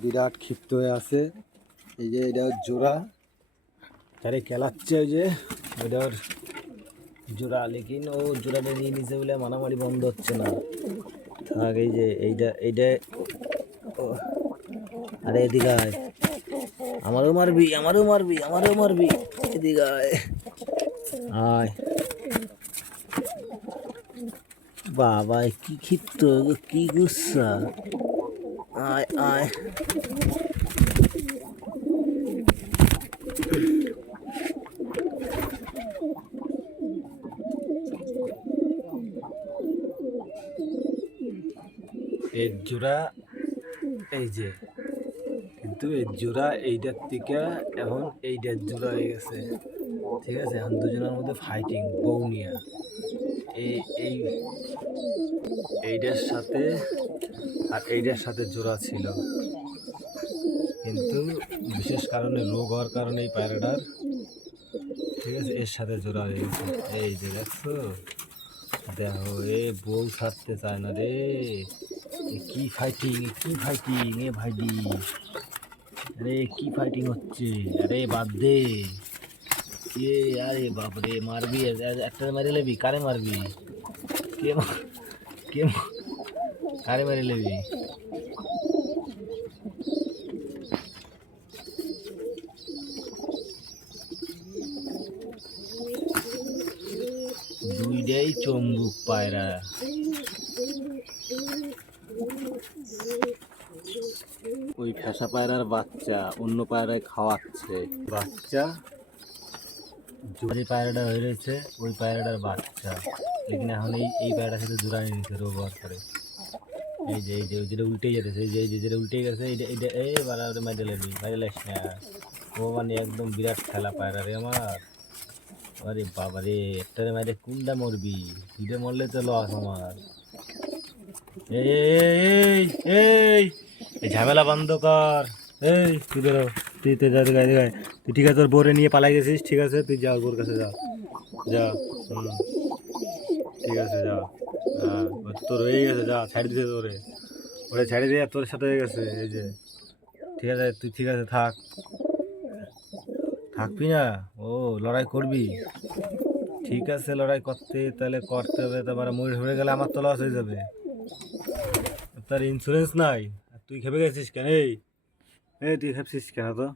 বিরাট ক্ষিপ্ত হয়ে আছে। এই যে এটা জোড়া তারে খেলাচ্ছে, ওই যে ওইটার জোড়া, লেকিন ও জোড়াটা নিয়ে নিছে বলে মারামারি বন্ধ হচ্ছে না। থাক, এই যে এইটা আরে এদিকে আয়, আমারও মারবি এদিকে আয়। আয় বাবা, কি ক্ষিপ্ত, কি গুচ্ছা। আয় আয়, এর জোড়া এই যে, কিন্তু এর জোড়া এইটার থেকে এখন এইটার জোড়া হয়ে গেছে। ঠিক আছে, এখন দুজনের মধ্যে ফাইটিং বউ নিয়া। এই এই এইটার সাথে আর এইটার সাথে জোড়া ছিল, কিন্তু বিশেষ কারণে রোগ হওয়ার কারণে এই পায়রাটার, ঠিক আছে, এর সাথে জোড়া হয়ে গেছে। এই যে দেখছো, দেখো এ বউ ছাড়তে চায় না রে। কি ফাইটিং এ ভাইডি, আরে কি ফাইটিং হচ্ছে, আরে বাদ দে। এ আরে বাপরে, মারবি একটা মেরে লেবি, কারে মারবি, কে কে কারে মেরে লেবি। দুইটাই চম্বুক পায়রা। ওই ফ্যাসা পায়রার বাচ্চা অন্য পায়রায় খাওয়াচ্ছে, বাচ্চা যে পায়রাটা হয়ে রয়েছে ওই পায়রাটার বাচ্চা, লেকিন এখন এই পায়রাটার সাথে জোড়া নিয়ে নিচ্ছে রোগ হওয়ার পরে। এই যে যেটা উল্টে যেতেছে, এই যে যেটা উল্টে গেছে, এইটা এই বাড়া মাইডেলাইস না। ও মানে একদম বিরাট খেলা পায়রা রে আমার। আরে বাবা রে, একটারে মাইরে কোনটা মরবি, দুইটা মরলে তো লস আমার। এই এই এই এই ঝামেলা বন্ধ কর। এই তুই বেরো, তুই তো যা গায়ে, তুই ঠিক আছে, তোর বোরে নিয়ে পালাই গেছিস, ঠিক আছে, তুই যা বোর কাছে যা, যা। ঠিক আছে যা। হ্যাঁ, তোর হয়ে গেছে, যা ছাড়ি দিতে তোরে, ওরে ছাড়ি দিয়ে তোর সাথে হয়ে গেছে। এই যে ঠিক আছে, তুই ঠিক আছে থাকবি না, ও লড়াই করবি, ঠিক আছে, লড়াই তাহলে করতে হবে। তারপরে মরে গেলে আমার তো লস হয়ে যাবে, তার ইন্স্যুরেন্স নাই। আর তুই খেপে গেছিস কেন? এই তুই খেপছিস কেন তো?